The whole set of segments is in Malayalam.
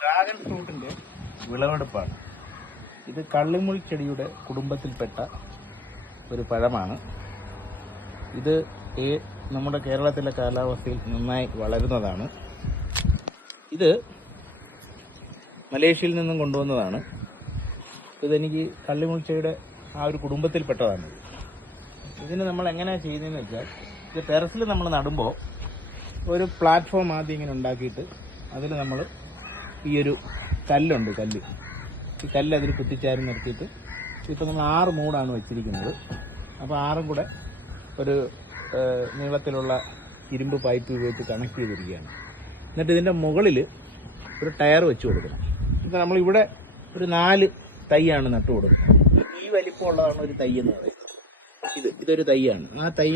ഡ്രാഗൺ ഫ്രൂട്ടിന്റെ വിളവെടുപ്പാണ്. ഇത് കള്ളിമുളി ചെടിയുടെ കുടുംബത്തിൽപ്പെട്ട ഒരു പഴമാണ്. ഇത് നമ്മുടെ കേരളത്തിലെ കാലാവസ്ഥയിൽ നന്നായി വളരുന്നതാണ്. ഇത് മലേഷ്യയിൽ നിന്നും കൊണ്ടുവന്നതാണ്. ഇതെനിക്ക് കള്ളിമുൾച്ചയുടെ ആ ഒരു കുടുംബത്തിൽപ്പെട്ടതാണ്. ഇതിന് നമ്മൾ എങ്ങനെയാണ് ചെയ്യുന്നതെന്ന് വെച്ചാൽ ഇത് ടെറസിൽ നമ്മൾ നടുമ്പോൾ ഒരു പ്ലാറ്റ്ഫോം ആദ്യം ഇങ്ങനെ ഉണ്ടാക്കിയിട്ട് അതിൽ നമ്മൾ ഈ ഒരു കല്ലുണ്ട് കല്ല്. ഈ കല്ല് അതിൽ കുത്തിച്ചാരി നിർത്തിയിട്ട് ഇപ്പം നമ്മൾ ആറ് മൂടാണ് വെച്ചിരിക്കുന്നത്. അപ്പോൾ ആറും കൂടെ ഒരു നീളത്തിലുള്ള ഇരുമ്പ് പൈപ്പ് ഉപയോഗിച്ച് കണക്ട് ചെയ്തിരിക്കുകയാണ്. എന്നിട്ട് ഇതിന്റെ മുകളിൽ ഒരു ടയർ വെച്ച് കൊടുക്കണം. ഇപ്പം നമ്മളിവിടെ ഒരു നാല് തൈയാണ് നട്ടു കൊടുക്കുന്നത്. ഈ വലിപ്പമുള്ളതാണ് ഒരു തൈ എന്ന് പറയുന്നത്. ഇത് ഇതൊരു തൈയാണ്. ആ തൈ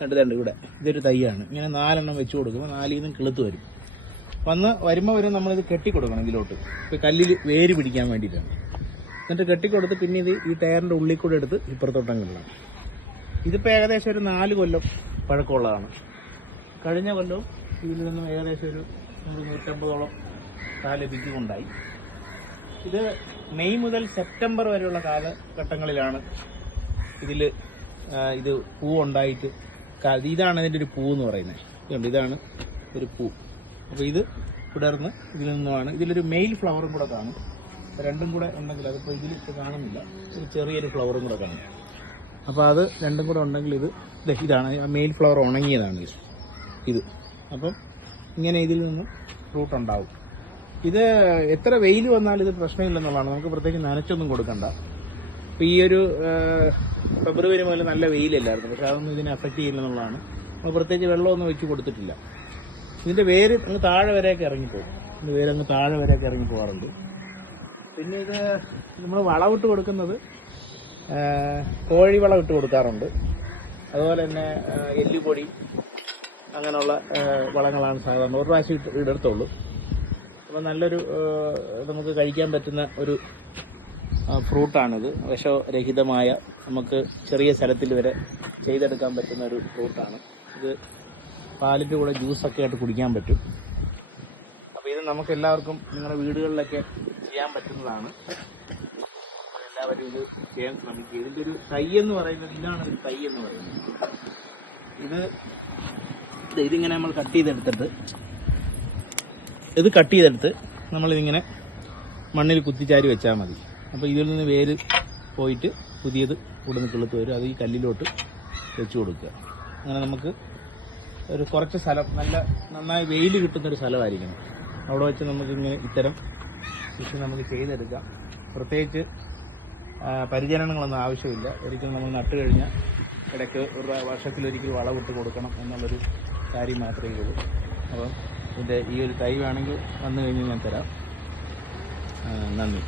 കണ്ടിട്ടുണ്ട് ഇവിടെ. ഇതൊരു തൈയാണ്. ഇങ്ങനെ നാലെണ്ണം വെച്ച് കൊടുക്കുമ്പോൾ നാലിൽ നിന്നും കിളുത്ത് വരും. വന്ന് വരുമ്പോൾ വരും നമ്മളിത് കെട്ടിക്കൊടുക്കണം ഇതിലോട്ട്. ഇപ്പോൾ കല്ലിൽ വേര് പിടിക്കാൻ വേണ്ടിയിട്ടാണ്. എന്നിട്ട് കെട്ടിക്കൊടുത്ത് പിന്നെ ഇത് ഈ ടയറിന്റെ ഉള്ളിൽ കൂടെ എടുത്ത് ഇപ്പുറത്തോട്ടങ്ങളിലാണ് ഇതിപ്പോൾ ഏകദേശം ഒരു നാല് കൊല്ലം പഴക്കമുള്ളതാണ്. കഴിഞ്ഞ കൊല്ലവും ഇതിൽ നിന്നും ഏകദേശം ഒരു നൂറ് നൂറ്റമ്പതോളം താലപിക്കുകൊണ്ടായി ഇത് മെയ് മുതൽ സെപ്റ്റംബർ വരെയുള്ള കാലഘട്ടങ്ങളിലാണ് ഇതിൽ ഇത് പൂ ഉണ്ടായിട്ട് ഇതാണ് ഇതിന്റെ ഒരു പൂ എന്ന് പറയുന്നത് ഇതാണ് ഒരു പൂ. അപ്പോൾ ഇത് തുടർന്ന് ഇതിൽ നിന്നുമാണ്. ഇതിലൊരു മെയിൽ ഫ്ലവറും കൂടെ കാണും. രണ്ടും കൂടെ ഉണ്ടെങ്കിൽ അതിപ്പോൾ ഇതിൽ കാണുന്നില്ല. ഒരു ചെറിയൊരു ഫ്ലവറും കൂടെ കാണും. അപ്പോൾ അത് രണ്ടും കൂടെ ഉണ്ടെങ്കിൽ ഇത് ഇതാണ്. ആ മെയിൽ ഫ്ലവർ ഉണങ്ങിയതാണ് ഇത്. ഇത്. അപ്പം ഇങ്ങനെ ഇതിൽ നിന്ന് ഫ്രൂട്ട് ഉണ്ടാവും. ഇത് എത്ര വെയിൽ വന്നാലും ഇത് പ്രശ്നമില്ലെന്നുള്ളതാണ്. നമുക്ക് പ്രത്യേകിച്ച് നനച്ചൊന്നും കൊടുക്കണ്ട. അപ്പോൾ ഈ ഒരു ഫെബ്രുവരി മുതൽ നല്ല വെയിലല്ലായിരുന്നു. പക്ഷെ അതൊന്നും ഇതിനെ അഫക്റ്റ് ചെയ്യില്ലെന്നുള്ളതാണ്. നമ്മൾ പ്രത്യേകിച്ച് വെള്ളമൊന്നും വെച്ച് കൊടുത്തിട്ടില്ല. ഇതിന്റെ വേര് അങ്ങ് താഴെ വരെയൊക്കെ ഇറങ്ങിപ്പോകും. ഇതിന്റെ വേര് അങ്ങ് താഴെ വരെയൊക്കെ ഇറങ്ങി പോകാറുണ്ട് പിന്നെ ഇത് നമ്മൾ വളമിട്ട് കൊടുക്കുന്നത് കോഴി വളം ഇട്ട് കൊടുക്കാറുണ്ട്. അതുപോലെ തന്നെ എല്ലുപൊടി അങ്ങനെയുള്ള വളങ്ങളാണ് സാധാരണ ഒരു പ്രാവശ്യം ഇട്ട് ഇടത്തുള്ളൂ അപ്പം നല്ലൊരു നമുക്ക് കഴിക്കാൻ പറ്റുന്ന ഒരു ഫ്രൂട്ടാണിത്. വിഷരഹിതമായ നമുക്ക് ചെറിയ സ്ഥലത്തിൽ വരെ ചെയ്തെടുക്കാൻ പറ്റുന്ന ഒരു ഫ്രൂട്ടാണ്. ഇത് പാലിന്റെ കൂടെ ജ്യൂസൊക്കെ ആയിട്ട് കുടിക്കാൻ പറ്റും. അപ്പോൾ ഇത് നമുക്ക് എല്ലാവർക്കും നിങ്ങളുടെ വീടുകളിലൊക്കെ ചെയ്യാൻ പറ്റുന്നതാണ്. എല്ലാവരും ഇത് ചെയ്യാൻ ശ്രമിക്കുക. ഇതിന്റെ ഒരു തൈ എന്ന് പറയുന്നത് ഇതാണ് ഒരു തൈ എന്ന് പറയുന്നത്. ഇത് ഇത് ഇതിങ്ങനെ നമ്മൾ കട്ട് ചെയ്തെടുത്തിട്ട് ഇത് കട്ട് ചെയ്തെടുത്ത് നമ്മളിതിങ്ങനെ മണ്ണിൽ കുത്തിച്ചാരി വെച്ചാൽ മതി. അപ്പോൾ ഇതിൽ നിന്ന് വേര് പോയിട്ട് പുതിയത് ഉടനെ കിളുത്ത് വരും. അത് ഈ കല്ലിലോട്ട് വെച്ച് കൊടുക്കുക. അങ്ങനെ നമുക്ക് ഒരു കുറച്ച് സ്ഥലം നല്ല നന്നായി വെയിൽ കിട്ടുന്ന ഒരു സ്ഥലമായിരിക്കണം. അവിടെ വെച്ച് നമുക്ക് ഇങ്ങനെ ഇത്തരം കൃഷി നമുക്ക് ചെയ്തെടുക്കാം. പ്രത്യേകിച്ച് പരിചരണങ്ങളൊന്നും ആവശ്യമില്ല. ഒരിക്കലും നമ്മൾ നട്ട് കഴിഞ്ഞാൽ ഇടയ്ക്ക് ഒരു വർഷത്തിലൊരിക്കൽ വളമിട്ട് കൊടുക്കണം എന്നുള്ളൊരു കാര്യം മാത്രമേ ഉള്ളൂ. അപ്പം ഇതിന്റെ ഈ ഒരു തൈ വേണമെങ്കിൽ വന്നു കഴിഞ്ഞ് ഞാൻ തരാം. നന്ദി.